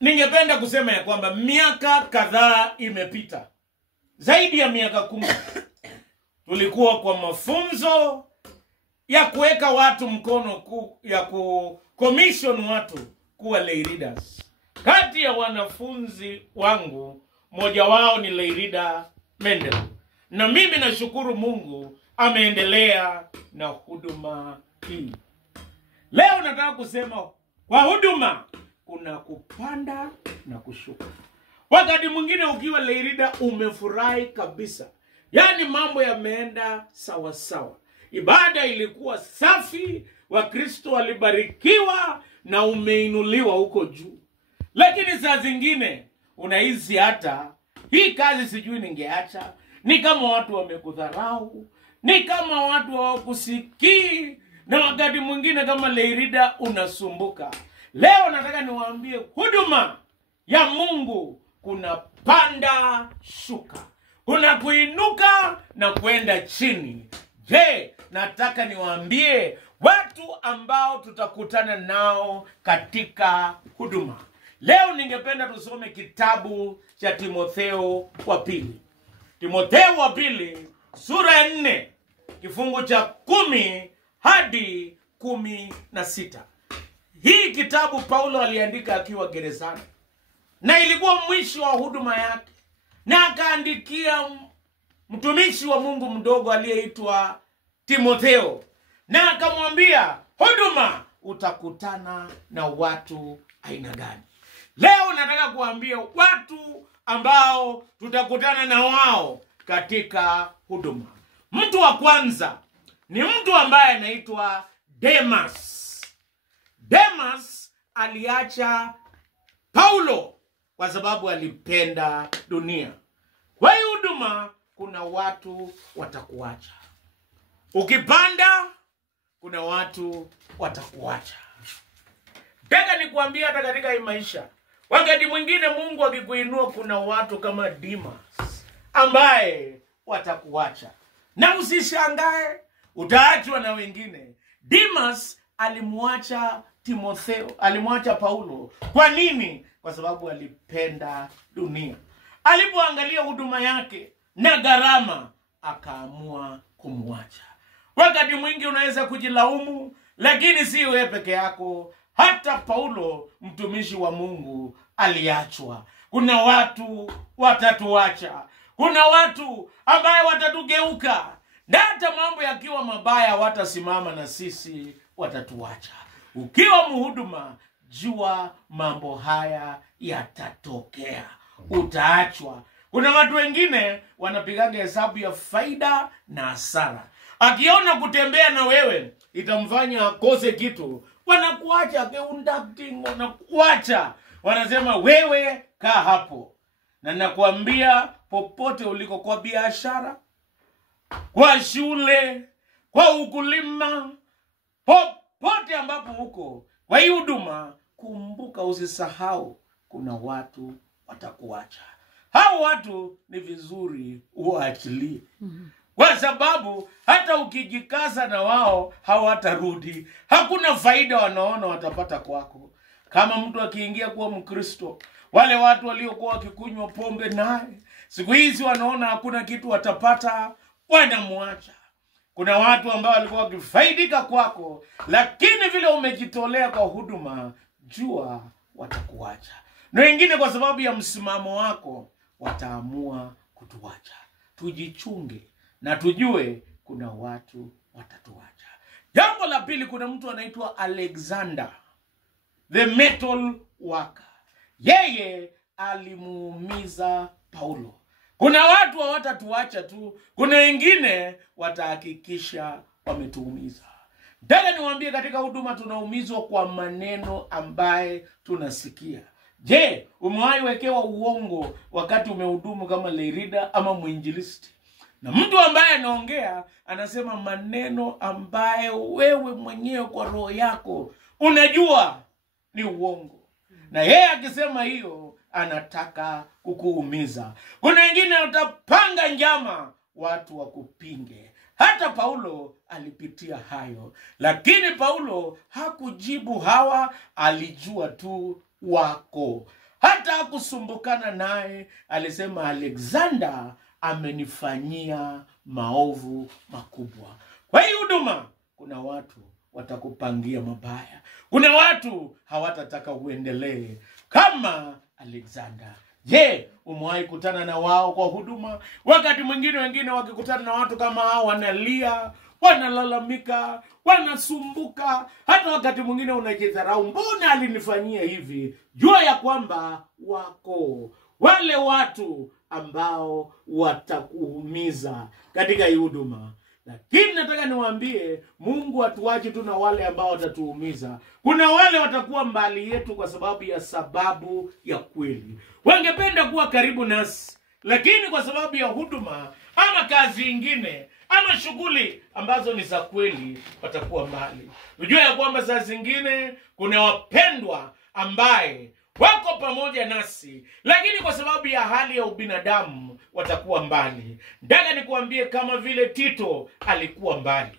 ningependa kusema ya kwamba miaka kadhaa imepita. Zaidi ya miaka 10. Tulikuwa kwa mafunzo ya kuweka watu mkono ya commission watu kuwa lay readers. Kati ya wanafunzi wangu, mmoja wao ni lay reader Mendel. Na mimi nashukuru Mungu ameendelea na huduma hii. Leo nataka kusema kwa huduma kuna kupanda na kushuka. Wakati mwingine ukiwa lay reader umefurahi kabisa. Yaani mambo yameenda sawa sawa. Ibada ilikuwa safi, Wakristo walibarikiwa na umeinuliwa huko juu. Lakini saa zingine unahisi hata hii kazi sijui ningeacha. Ni kama watu wamekudharau, ni kama watu hawakusikii, na wakati mwingine kama lay reader unasumbuka. Leo nataka niwaambie huduma ya Mungu kuna panda shuka. Kuna kuinuka na kwenda chini. Je, nataka niwaambie watu ambao tutakutana nao katika huduma. Leo ningependa tusome kitabu cha Timotheo wa pili. Timotheo wa pili sura ya 4 kifungu cha 10 hadi 16. Hii kitabu Paulo aliandika akiwa gerezani. Na ilikuwa mwisho wa huduma yake. Na akaandikia mtumishi wa Mungu mdogo aliyeitwa Timotheo. Na akamwambia, huduma utakutana na watu aina gani? Leo nataka kuambia watu ambao tutakutana na wao katika huduma. Mtu wa kwanza ni mtu ambaye anaitwa Demas. Demas aliacha Paulo kwa sababu alipenda dunia. Kwa hiyo huduma kuna watu watakuacha. Ukipanda kuna watu watakuacha. Nataka nikuambia hata katika hii maisha, wakati mwingine Mungu akikuinua kuna watu kama Demas ambaye watakuacha. Na usishangae utaachwa na wengine. Demas alimwacha Timotheo, alimwacha Paulo. Kwa nini? Kwa sababu alipenda dunia. Alipoangalia huduma yake na gharama, akaamua kumwacha. Wakati mwingi unaweza kujilaumu, lakini si wewe peke yako. Hata Paulo mtumishi wa Mungu aliachwa. Kuna watu watatuacha. Kuna watu ambaye watatugeuka. Na hata mambo yakiwa mabaya watasimama na sisi, watatuacha. Ukiwa mhuduma, jua mambo haya yatatokea. Utaachwa. Kuna watu wengine wanapigaga hesabu ya faida na hasara. Akiona kutembea na wewe itamfanya akose kitu, wanakuacha. Keundacting, wanakuacha. Wanasema wewe kaa hapo. Na nakuambia popote uliko, kwa biashara, kwa shule, kwa ukulima, popote ambapo uko, kwa hii huduma, kumbuka usisahau kuna watu watakuacha. Hao watu ni vizuri uachilie. Kwa sababu hata ukijikaza na wao hawatarudi. Hakuna faida wanaona watapata kwako. Kama mtu akiingia kuwa Mkristo, wale watu waliokuwa wakikunywa pombe naye, siku hizi wanaona hakuna kitu watapata, wanamwacha. Kuna watu ambao walikuwa wakifaidika kwako, lakini vile umejitolea kwa huduma, jua watakuacha. Na wengine kwa sababu ya msimamo wako wataamua kutuacha. Tujichunge na tujue kuna watu watatuacha. Jambo la pili, kuna mtu anaitwa Alexander, the metal worker. Yeye alimuumiza Paulo. Kuna watu hawatatuacha tu, kuna wengine watahakikisha wametuumiza. Nataka niwaambie katika huduma tunaumizwa kwa maneno ambaye tunasikia. Je, umewahi wekewa uongo wakati umehudumu kama lay reader ama mwinjilisti? Na mtu ambaye anaongea anasema maneno ambaye wewe mwenyewe kwa roho yako unajua ni uongo. Na yeye akisema hiyo anataka kukuumiza. Kuna wengine watapanga njama watu wakupinge. Hata Paulo alipitia hayo. Lakini Paulo hakujibu hawa, alijua tu wako. hata kusumbukana naye. Alisema Alexander amenifanyia maovu makubwa. Kwa hii huduma kuna watu watakupangia mabaya. Kuna watu hawatataka uendelee kama Alexander. Je, umewahi kutana na wao kwa huduma? Wakati mwingine wengine wakikutana na watu kama hao wanalia, wanalalamika, wanasumbuka. Hata wakati mwingine unajidharau, mbona alinifanyia hivi? Jua ya kwamba wako wale watu ambao watakuumiza katika hii huduma. Lakini nataka niwaambie, Mungu hatuachi tu na wale ambao watatuumiza. Kuna wale watakuwa mbali yetu kwa sababu ya kweli. Wangependa kuwa karibu nasi, lakini kwa sababu ya huduma ama kazi ingine ama shughuli ambazo ni za kweli, watakuwa mbali. Unajua ya kwamba saa zingine kuna wapendwa ambaye wako pamoja nasi, lakini kwa sababu ya hali ya ubinadamu watakuwa mbali. Nataka nikuambie, kama vile Tito alikuwa mbali,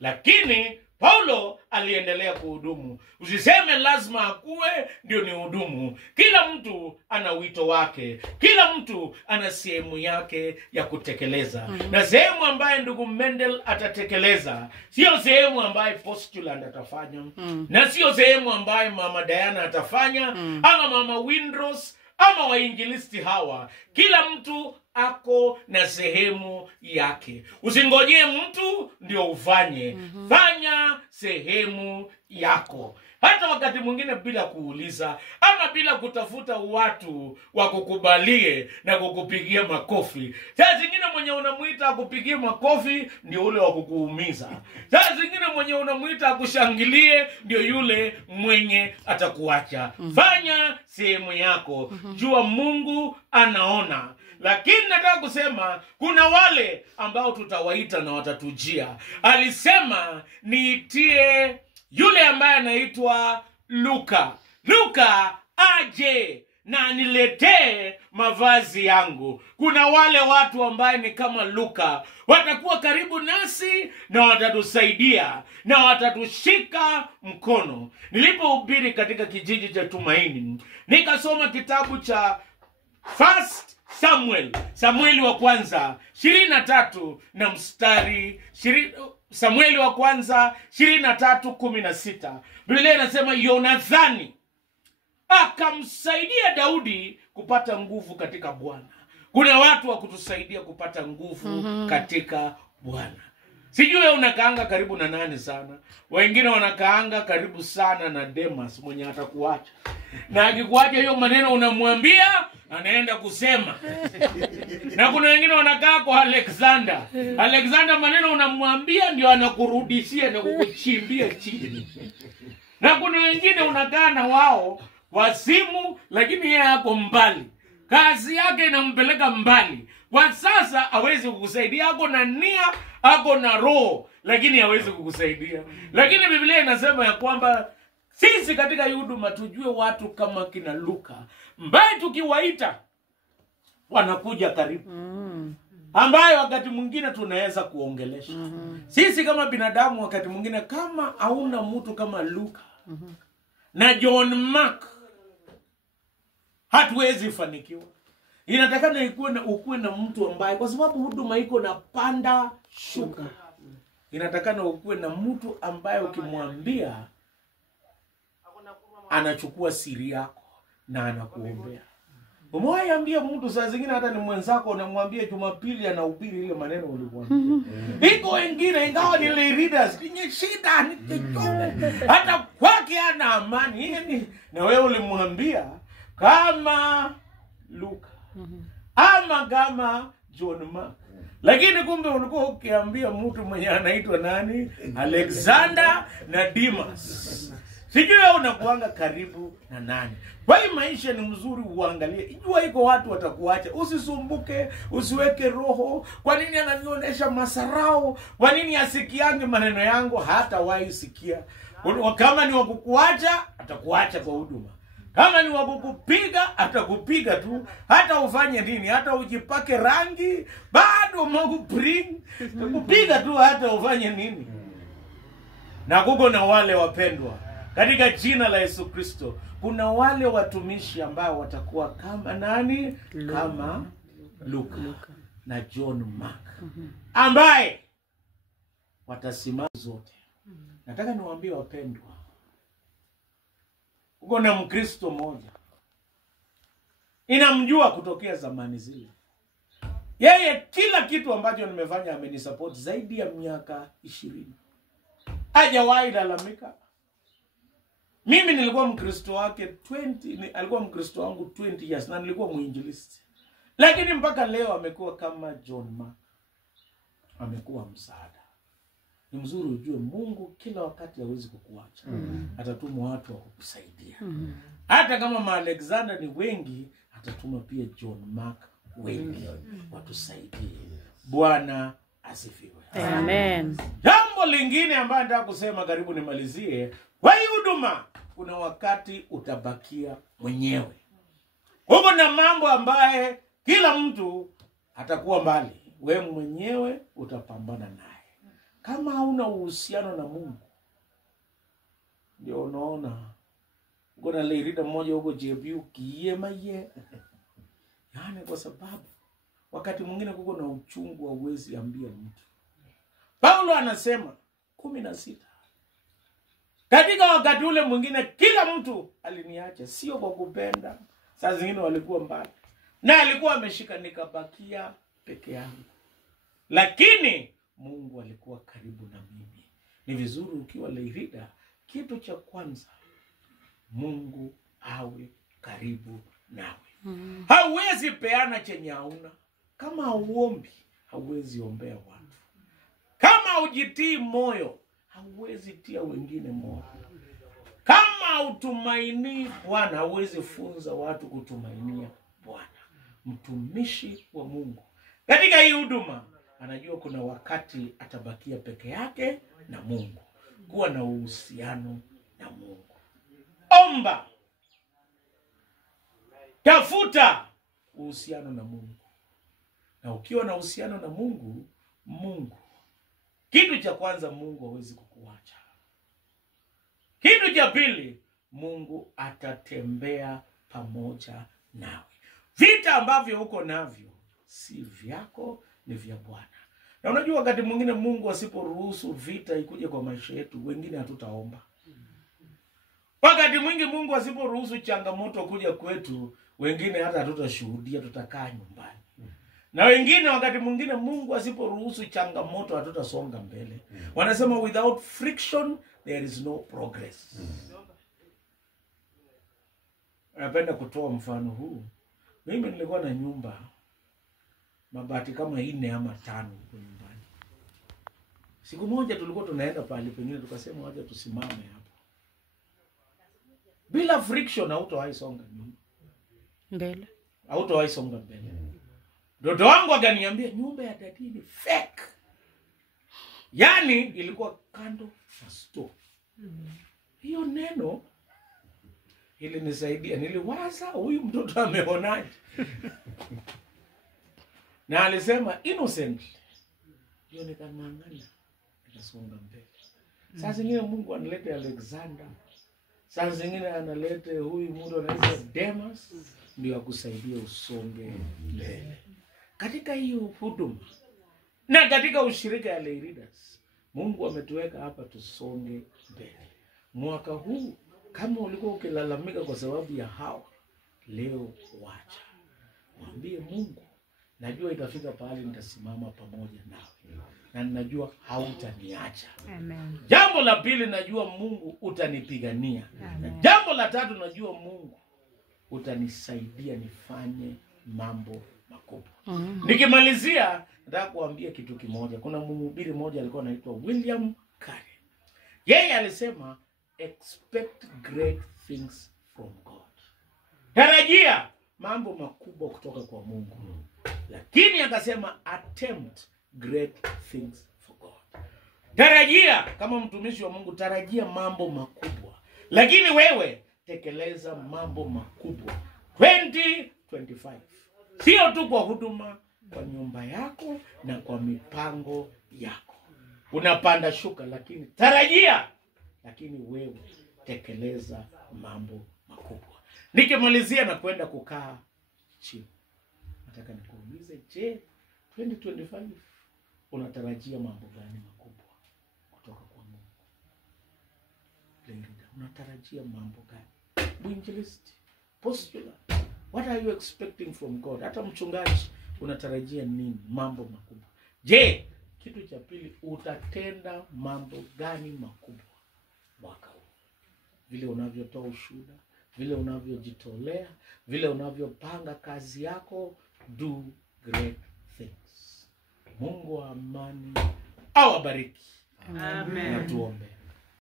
lakini Paulo aliendelea kuhudumu. Usiseme lazima akuwe ndio ni hudumu. Kila mtu ana wito wake. Kila mtu ana sehemu yake ya kutekeleza. Na sehemu ambaye ndugu Mendel atatekeleza sio sehemu ambaye Postulant atafanya. Na sio sehemu ambaye Mama Diana atafanya, ama Mama Windrose, ama wainjilisti hawa. Kila mtu ako na sehemu yake. Usingojee mtu ndio ufanye. Fanya sehemu yako. Hata wakati mwingine bila kuuliza, ama bila kutafuta watu wakukubalie na kukupigia makofi. Saa zingine mwenye unamuita akupigie makofi ndio ule wakukuumiza. Saa zingine mwenye unamuita akushangilie ndio yule mwenye atakuacha. Fanya sehemu yako. Jua Mungu anaona. Lakini nataka kusema kuna wale ambao tutawaita na watatujia. Alisema niitie yule ambaye anaitwa Luka. Luka aje na aniletee mavazi yangu. Kuna wale watu ambaye ni kama Luka, watakuwa karibu nasi na watatusaidia na watatushika mkono. Nilipohubiri katika kijiji cha Tumaini, nikasoma kitabu cha Samueli wa kwanza 23 na mstari Samueli wa kwanza 23:16. Biblia inasema Yonathani akamsaidia Daudi kupata nguvu katika Bwana. Kuna watu wa kutusaidia kupata nguvu katika Bwana. Sijui wewe unakaanga karibu na nani sana. Wengine wanakaanga karibu sana na Demas mwenye atakuacha. Na akikuacha hiyo maneno unamwambia, anaenda kusema. Na kuna wengine wanakaa kwa Alexander. Alexander maneno unamwambia ndio anakurudishia na kukuchimbia chini. Na kuna wengine unakaa na wao kwa simu, lakini yeye yako mbali. Kazi yake inampeleka mbali. Kwa sasa hawezi kukusaidia, ako na nia, ako na roho, lakini hawezi kukusaidia. Lakini Biblia inasema ya kwamba sisi katika huduma tujue watu kama kina Luka, ambaye tukiwaita wanakuja karibu. Ambaye wakati mwingine tunaweza kuongelesha. Sisi kama binadamu wakati mwingine kama hauna mtu kama Luka na John Mark, hatuwezi fanikiwa. Inatakana ukuwe na mtu ambaye, kwa sababu huduma iko na panda shuka, inatakana ukuwe na mtu ambaye ukimwambia anachukua siri yako na anakuombea. Umewahi ambia mtu saa zingine hata ni mwenzako, unamwambia Jumapili anahubiri ile maneno ulikwambia. Iko wengine ingawa ni leaders, ni shida, ni kichome. Hata kwake ana amani. Na wewe ulimwambia kama Luka ama kama John Mark. Lakini kumbe ulikuwa ukiambia mtu mwenye anaitwa nani? Alexander na Demas. Sijui wewe unakuanga karibu na nani. Kwa hii maisha ni mzuri uangalie. Ijua iko watu watakuacha. Usisumbuke, usiweke roho. Kwa nini ananionyesha masarau? Kwa nini asikiange maneno yangu? Hata wahi sikia. Kama ni wakukuacha, atakuacha kwa huduma. Kama ni wakukupiga, atakupiga tu. Hata ufanye nini, hata ujipake rangi, bado Mungu bring. Kupiga tu hata ufanye nini. Na kuko na wale wapendwa, katika jina la Yesu Kristo, kuna wale watumishi ambao watakuwa kama nani? Kama Luka na John Mark, ambaye watasimama zote. Nataka niwaambie wapendwa, uko na Mkristo mmoja inamjua kutokea zamani zile. Yeye kila kitu ambacho nimefanya amenisupport zaidi ya miaka 20. Hajawahi lalamika. Mimi nilikuwa Mkristo wake 20, alikuwa Mkristo wangu 20 years na nilikuwa mwinjilisti. Lakini mpaka leo amekuwa kama John Mark. Amekuwa msaada. Ni mzuri ujue Mungu kila wakati hawezi kukuacha. Atatuma watu wa kukusaidia. Hata kama Alexander ni wengi, atatuma pia John Mark wengi watusaidie. Bwana asifiwe. Amen. Jambo lingine ambalo nataka kusema, karibu nimalizie, kwa huduma kuna wakati utabakia mwenyewe. Huko na mambo ambaye kila mtu atakuwa mbali, wewe mwenyewe utapambana naye. Kama hauna uhusiano na Mungu, ndio unaona uko na leader mmoja huko JBU kiema ye. Yaani kwa sababu wakati mwingine kuko na uchungu wa uwezi ambia mtu. Paulo anasema 16. Katika wakati ule mwingine kila mtu aliniacha, sio kwa kupenda. Saa zingine walikuwa mbali. Na alikuwa ameshika, nikabakia peke yangu. Lakini Mungu alikuwa karibu na mimi. Ni vizuri ukiwa leader, kitu cha kwanza Mungu awe karibu nawe. Hauwezi peana chenye hauna. Kama hauombi, hauwezi ombea watu. Kama hujitii moyo, hauwezi tia wengine moyo. Kama hautumaini Bwana, hauwezi funza watu kutumainia Bwana. Mtumishi wa Mungu katika hii huduma anajua kuna wakati atabakia peke yake na Mungu. Kuwa na uhusiano na Mungu. Omba. Tafuta uhusiano na Mungu. Na ukiwa na uhusiano na Mungu, kitu cha kwanza, Mungu hawezi kukuacha. Kitu cha pili, Mungu atatembea pamoja nawe. Vita ambavyo uko navyo si vyako, ni vya Bwana. Na unajua wakati mwingine Mungu asiporuhusu vita ikuje kwa maisha yetu, wengine hatutaomba. Wakati mwingi Mungu asiporuhusu changamoto kuja kwetu, wengine hata hatutashuhudia, tutakaa nyumbani. Na wengine wakati mwingine Mungu asiporuhusu changamoto hatutasonga mbele. Wanasema without friction there is no progress. Napenda kutoa mfano huu. Mimi nilikuwa na nyumba mabati kama 4 ama 5 kwa nyumbani. Siku moja tulikuwa tunaenda pale pengine, tukasema wacha tusimame hapo. Bila friction hautawahi songa mbele. Hautawahi songa mbele. Mtoto wangu akaniambia nyumba ya dadi ni fake. Yaani ilikuwa kando na store. Hiyo neno ilinisaidia. Niliwaza huyu mtoto ameonaje? Na alisema innocent. Hiyo nikang'ang'ana, nikasonga mbele. Saa zingine Mungu analeta Alexander. Saa zingine analeta huyu mtu anaitwa Demas ndio akusaidia usonge mbele. Katika hiyo huduma na katika ushirika ya lay leaders, Mungu ametuweka hapa tusonge mbele. Mwaka huu kama ulikuwa ukilalamika kwa sababu ya hawa, leo wacha. Mwambie Mungu, najua itafika pahali nitasimama pamoja nawe. Na ninajua hautaniacha. Amen. Jambo la pili, najua Mungu utanipigania. Na jambo la tatu, najua Mungu utanisaidia nifanye mambo makubwa. Nikimalizia nataka kuambia kitu kimoja. Kuna mhubiri mmoja alikuwa anaitwa William Carey. Yeye alisema expect great things from God. Tarajia mambo makubwa kutoka kwa Mungu. Lakini akasema attempt great things for God. Tarajia kama mtumishi wa Mungu, tarajia mambo makubwa. Lakini wewe tekeleza mambo makubwa. 2025. Sio tu kwa huduma, kwa nyumba yako na kwa mipango yako. Unapanda shuka lakini tarajia, lakini wewe tekeleza mambo makubwa. Nikimalizia na kwenda kukaa chini, nataka nikuulize, je, 2025 unatarajia mambo gani makubwa kutoka kwa Mungu? Unatarajia mambo gani? Mwinjilisti, postular, what are you expecting from God? Hata mchungaji, unatarajia nini? Mambo makubwa. Je, kitu cha pili, utatenda mambo gani makubwa mwaka huu? Vile unavyotoa ushuhuda, vile unavyojitolea, vile unavyopanga kazi yako, do great things. Mungu wa amani awabariki. Amen. Na tuombe.